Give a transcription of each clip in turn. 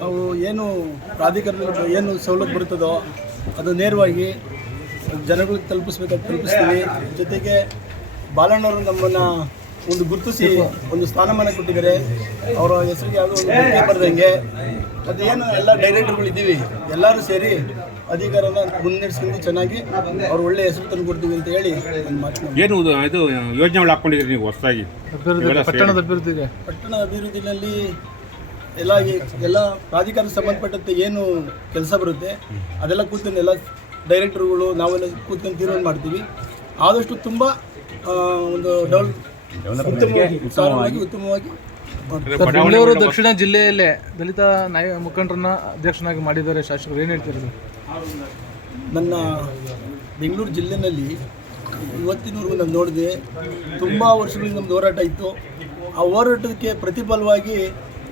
ನಾವು ಏನು ಪ್ರಾಧಿಕಾರದಲ್ಲಿ ಏನು ಸೌಲಭ್ಯ ಬರುತ್ತದೋ ಅದು ನೇರವಾಗಿ ಜನಗಳಿಗೆ ತಲುಪಿಸ್ಬೇಕಾದ ತಲುಪಿಸ್ತೀವಿ. ಜೊತೆಗೆ ಬಾಲಣ್ಣವರು ನಮ್ಮನ್ನು ಒಂದು ಗುರುತಿಸಿ ಒಂದು ಸ್ಥಾನಮಾನ ಕೊಟ್ಟಿದ್ದಾರೆ. ಅವರ ಹೆಸರಿಗೆ ಯಾವುದೋ ಒಂದು ಬರ್ದಂಗೆ ಮತ್ತು ಏನು ಎಲ್ಲ ಡೈರೆಕ್ಟರ್ಗಳು ಇದ್ದೀವಿ. ಎಲ್ಲರೂ ಸೇರಿ ಅಧಿಕಾರನ ಮುನ್ನಡೆಸ್ಕೊಂಡು ಚೆನ್ನಾಗಿ ಅವ್ರು ಒಳ್ಳೆ ಹೆಸರು ತಂದು ಕೊಡ್ತೀವಿ ಅಂತ ಹೇಳಿ ಏನು ಇದು ಇದು ಯೋಜನೆಗಳು ಹಾಕ್ಕೊಂಡಿದ್ದೀರಿ ನೀವು ಹೊಸದಾಗಿ? ಪಟ್ಟಣದ ಅಭಿವೃದ್ಧಿಗೆ. ಪಟ್ಟಣದ ಅಭಿವೃದ್ಧಿನಲ್ಲಿ ಎಲ್ಲ ಎಲ್ಲ ಪ್ರಾಧಿಕಾರಕ್ಕೆ ಸಂಬಂಧಪಟ್ಟಂತೆ ಏನು ಕೆಲಸ ಬರುತ್ತೆ ಅದೆಲ್ಲ ಕೂತ್ಕೊಂಡು ಎಲ್ಲ ಡೈರೆಕ್ಟರ್ಗಳು ನಾವೆಲ್ಲ ಕೂತ್ಕೊಂಡು ತೀರ್ಮಾನ ಮಾಡ್ತೀವಿ ಆದಷ್ಟು ತುಂಬ ಒಂದು ಡೆವಲಪ್ ಉತ್ತಮವಾಗಿ ಉತ್ತಮವಾಗಿ. ಸರ್ ಬೆಂಗಳೂರು ದಕ್ಷಿಣ ಜಿಲ್ಲೆಯಲ್ಲೇ ದಲಿತ ನಾಯ ಮುಖಂಡರನ್ನ ಅಧ್ಯಕ್ಷನಾಗಿ ಮಾಡಿದ್ದಾರೆ ಶಾಸಕರು ಏನು ಹೇಳ್ತಾರೆ? ನನ್ನ ಬೆಂಗಳೂರು ಜಿಲ್ಲೆನಲ್ಲಿ ಇವತ್ತಿನವರೆಗೂ ನಾನು ನೋಡಿದೆ ತುಂಬ ವರ್ಷಗಳಿಂದ ನಮ್ಮದು ಹೋರಾಟ ಇತ್ತು ಆ ಹೋರಾಟಕ್ಕೆ ಪ್ರತಿಫಲವಾಗಿ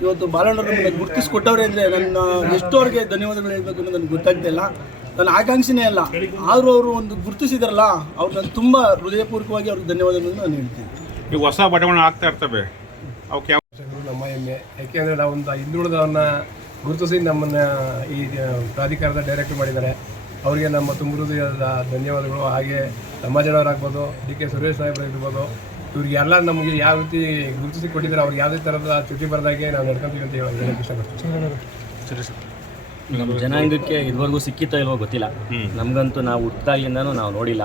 ಇವತ್ತು ಬಾಲಣ್ಣರನ್ನು ಗುರುತಿಸ್ಕೊಟ್ಟವ್ರೆ ಅಂದರೆ ನನ್ನ ಎಷ್ಟೋರಿಗೆ ಧನ್ಯವಾದಗಳು ಹೇಳಬೇಕು ಅನ್ನೋದು ನನಗೆ ಗೊತ್ತಾಗ್ತಾ ಇಲ್ಲ. ನನ್ನ ಆಕಾಂಕ್ಷೆನೇ ಅಲ್ಲ. ಆದರೂ ಅವರು ಒಂದು ಗುರುತಿಸಿದ್ರಲ್ಲ ಅವ್ರು ನಾನು ತುಂಬ ಹೃದಯಪೂರ್ವಕವಾಗಿ ಅವ್ರಿಗೆ ಧನ್ಯವಾದಗಳನ್ನು ನಾನು ಹೇಳ್ತೀನಿ. ಈಗ ಹೊಸ ಬಟವಣೆ ಆಗ್ತಾ ಇರ್ತವೆ ಅವಕ್ಕೆ ಯಾವ ನಮ್ಮ ಹೆಮ್ಮೆ. ಯಾಕೆಂದರೆ ಒಂದು ಹಿಂದುಳಿದವನ್ನ ಗುರುತಿಸಿ ನಮ್ಮನ್ನ ಈ ಪ್ರಾಧಿಕಾರದ ಡೈರೆಕ್ಟ್ ಮಾಡಿದ್ದಾರೆ. ಅವರಿಗೆ ನಮ್ಮ ತುಂಬ ಹೃದಯದ ಧನ್ಯವಾದಗಳು. ಹಾಗೆ ಸಮಾಜದವರಾಗ್ಬೋದು ಡಿ ಕೆ ಸುರೇಶ್ ಸಾಹೇಬ್ರು ಇರ್ಬೋದು ಇವ್ರಿಗೆಲ್ಲ ನಮಗೆ ಯಾವ ರೀತಿ ಗುರುತಿಸಿ ಕೊಟ್ಟಿದ್ದಾರೆ ಅವ್ರಿಗೆ ಯಾವುದೇ ಥರದ ಚ್ಯುತಿ ಬರದಾಗೆ ನಾವು ನಡ್ಕೊಂತೀವಿ ಅಂತ ಹೇಳಿ ಇಷ್ಟಪಡ್ತೀವಿ ಇಷ್ಟಪಡ್ತೀನಿ. ನಮ್ಮ ಜನಾಂಗಕ್ಕೆ ಇದುವರೆಗೂ ಸಿಕ್ಕಿತ್ತೋ ಇಲ್ವೋ ಗೊತ್ತಿಲ್ಲ. ನಮಗಂತೂ ನಾವು ಹುಟ್ಟಾಗಿಂದನೂ ನಾವು ನೋಡಿಲ್ಲ.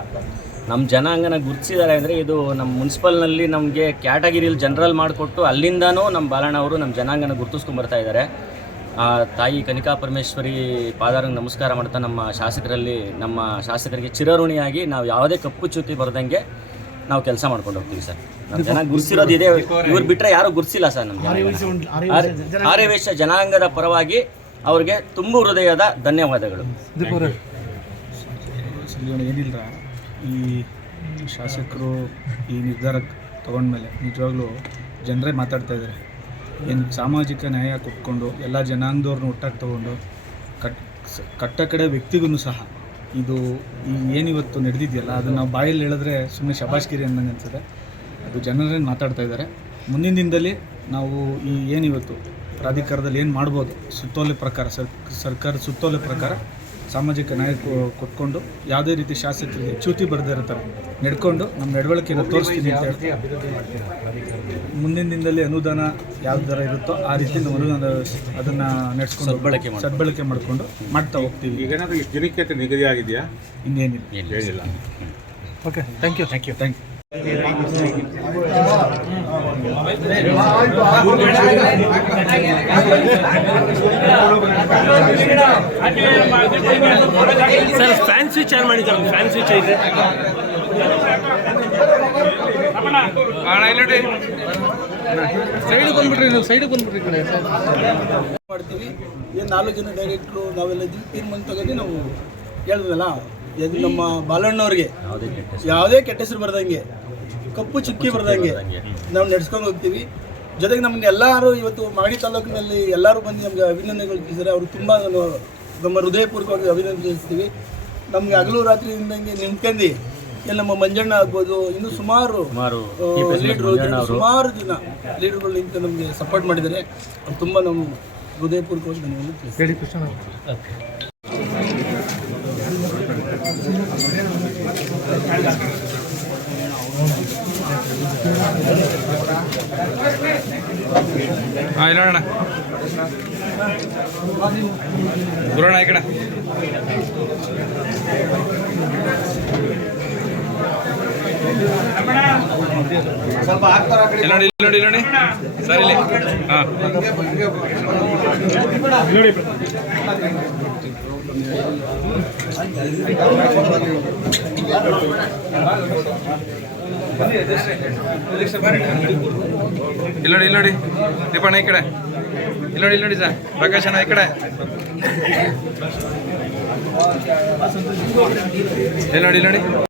ನಮ್ಮ ಜನಾಂಗನ ಗುರುತಿಸಿದ್ದಾರೆ ಅಂದರೆ ಇದು ನಮ್ಮ ಮುನ್ಸಿಪಲ್ನಲ್ಲಿ ನಮಗೆ ಕ್ಯಾಟಗಿರಿಯಲ್ಲಿ ಜನರಲ್ ಮಾಡಿಕೊಟ್ಟು ಅಲ್ಲಿಂದನೂ ನಮ್ಮ ಬಾಲಣ್ಣ ಅವರು ನಮ್ಮ ಜನಾಂಗನ ಗುರುತಿಸ್ಕೊಂಡು ಬರ್ತಾ ಇದ್ದಾರೆ ಆ ತಾಯಿ ಕನಿಕಾ ಪರಮೇಶ್ವರಿ ಪಾದಾರಂಗ ನಮಸ್ಕಾರ ಮಾಡ್ತಾ ನಮ್ಮ ಶಾಸಕರಲ್ಲಿ ನಮ್ಮ ಶಾಸಕರಿಗೆ ಚಿರಋಣಿಯಾಗಿ ನಾವು ಯಾವುದೇ ಕಪ್ಪು ಚ್ಯುತಿ ಬರ್ದಂಗೆ ನಾವು ಕೆಲಸ ಮಾಡ್ಕೊಂಡು ಹೋಗ್ತೀವಿ ಸರ್. ನಮ್ಮ ಜನ ಗುರ್ಸಿರೋದು ಇದೆ. ಇವ್ರು ಬಿಟ್ಟರೆ ಯಾರು ಗುರ್ಸಿಲ್ಲ ಸರ್ ನಮಗೆ. ಆರ್ಯವೇಶ ಜನಾಂಗದ ಪರವಾಗಿ ಅವ್ರಿಗೆ ತುಂಬ ಹೃದಯದ ಧನ್ಯವಾದಗಳು. ಏನಿಲ್ಲ ಈ ಶಾಸಕರು ಈ ನಿರ್ಧಾರ ತಗೊಂಡ್ಮೇಲೆ ನಿಜವಾಗ್ಲೂ ಜನರೇ ಮಾತಾಡ್ತಾ ಇದ್ದಾರೆ ಏನು ಸಾಮಾಜಿಕ ನ್ಯಾಯ ಕೊಟ್ಕೊಂಡು ಎಲ್ಲ ಜನಾಂಗದವ್ರನ್ನ ಒಟ್ಟಾಗಿ ತಗೊಂಡು ಕಟ್ ಕಟ್ಟ ಕಡೆ ವ್ಯಕ್ತಿಗೂ ಸಹ ಇದು ಈ ಏನಿವತ್ತು ನಡೆದಿದೆಯಲ್ಲ, ಅದನ್ನು ನಾವು ಬಾಯಲ್ಲಿ ಹೇಳಿದ್ರೆ ಸುಮ್ಮನೆ ಶಬಾಷ್ಗಿರಿ ಅಂದಂಗೆ ಅನ್ಸುತ್ತೆ. ಅದು ಜನರೇನು ಮಾತಾಡ್ತಾ ಇದ್ದಾರೆ. ಮುಂದಿನ ದಿನದಲ್ಲಿ ನಾವು ಈ ಏನಿವತ್ತು ಪ್ರಾಧಿಕಾರದಲ್ಲಿ ಏನು ಮಾಡ್ಬೋದು, ಸುತ್ತೋಲೆ ಪ್ರಕಾರ, ಸರ್ ಸರ್ಕಾರದ ಸುತ್ತೋಲೆ ಪ್ರಕಾರ ಸಾಮಾಜಿಕ ನ್ಯಾಯ ಕೊಟ್ಕೊಂಡು ಯಾವುದೇ ರೀತಿ ಶಾಸಕರಿಗೆ ಚ್ಯೂತಿ ಬರದೇ ಇರ್ತಾರೆ ನಡ್ಕೊಂಡು ನಮ್ಮ ನಡವಳಿಕೆಯನ್ನು ತೋರಿಸ್ತೀನಿ ಅಂತ ಹೇಳ್ತೀವಿ ಮುಂದಿನ ದಿನದಲ್ಲಿ ಅನುದಾನ ಯಾವ ಥರ ಇರುತ್ತೋ ಆ ರೀತಿ ನಾವು ಅನುದಾನ ಅದನ್ನು ನಡೆಸ್ಕೊಂಡು ಸದ್ಬಳಕೆ ಮಾಡ್ಕೊಂಡು. ಸದ್ಬಳಕೆ ಮಾಡಿಕೊಂಡು ಮಾಡ್ತಾ ಹೋಗ್ತೀವಿ. ಈಗ ಏನಾದರೂ ದಿನಕ್ಕೆ ನಿಗದಿ ಆಗಿದೆಯಾ? ಇನ್ನೇನಿಲ್ಲ. ಹೇಳಿಲ್ಲ. Okay thank you thank you thank you sir fan switch on ಮಾಡಿದ್ದಾರೆ? ಫ್ಯಾನ್ ಸ್ವಿಚ್ ಐತೆ. ಸೈಡ್ ಬಂದ್ಬಿಟ್ರಿ ನೀವು ಸೈಡ್ ಬಂದ್ಬಿಟ್ರಿ ಕಡೆ ಮಾಡ್ತೀವಿ. ಏನು ನಾಲ್ಕು ಜನ ಡೈರೆಕ್ಟ್ರು ನಾವೆಲ್ಲ ಇದ್ದೀವಿ. ತೀರ್ಮಾನ ತಗೊಂಡು ನಾವು. ಹೇಳಿದ್ವಲ್ಲ ಇದು ನಮ್ಮ ಬಾಲಣ್ಣವ್ರಿಗೆ. ಯಾವುದೇ ಕೆಟ್ಟ ಯಾವುದೇ ಕೆಟ್ಟ ಹೆಸರು ಬರ್ದಂಗೆ ಕಪ್ಪು ಚುಕ್ಕಿ ಬರ್ದಂಗೆ ನಾವು ನಡ್ಸ್ಕೊಂಡು ಹೋಗ್ತೀವಿ. ಜೊತೆಗೆ ನಮ್ಗೆ ಎಲ್ಲರೂ ಇವತ್ತು ಮಾಗಡಿ ತಾಲೂಕಿನಲ್ಲಿ ಎಲ್ಲರೂ ಬಂದು ನಮಗೆ ಅಭಿನಂದನೆಗಳು ತಿಳಿಸಿದ್ದಾರೆ ಅವರು ತುಂಬ ನಾನು ನಮ್ಮ ಹೃದಯಪೂರ್ವಕವಾಗಿ ಅಭಿನಂದಿಸ್ತೀವಿ ನಮಗೆ ಹಗಲು ರಾತ್ರಿಯಿಂದಂಗೆ ನಿಂತ್ಕೊಂಡು ಇಲ್ಲಿ ನಮ್ಮ ಮಂಜಣ್ಣ ಆಗ್ಬೋದು ಇನ್ನು ಸುಮಾರು ಸುಮಾರು ಲೀಡ್ರು ಸುಮಾರು ಜನ ಲೀಡರ್ಗಳು ನಿಂತು ನಮಗೆ ಸಪೋರ್ಟ್ ಮಾಡಿದ್ದಾರೆ. ಅವ್ರು ತುಂಬ ನಮ್ಮ ಹೃದಯಪೂರ್ವಕವಾಗಿ ನನಗೆ ತಿಳಿಸ್ತೀನಿ ಹೇಳಿ ಕೃಷ್ಣ ಅವ್ರು. ಹಾಂ ಇಲ್ಲ ಅಣ್ಣ ಗುರುಣ ಈ ಕಡೆ ಇಲ್ಲಿ ನೋಡಿ ಇಲ್ಲಿ ನೋಡಿ ಇಲ್ಲಿ ನೋಡಿ ಸರ್ ಇಲ್ಲಿ ಹಾಂ ಇಲ್ಲಿ ನೋಡಿ ಇಲ್ಲಿ ನೋಡಿ. ದೀಪಣ್ಣ, ಈ ಕಡೆ. ಇಲ್ಲಿ ನೋಡಿ ನೋಡಿ ಸರ್. ಪ್ರಕಾಶ್ ಅಣ್ಣ, ಈ ಕಡೆ. ಇಲ್ಲಿ ನೋಡಿ ನೋಡಿ.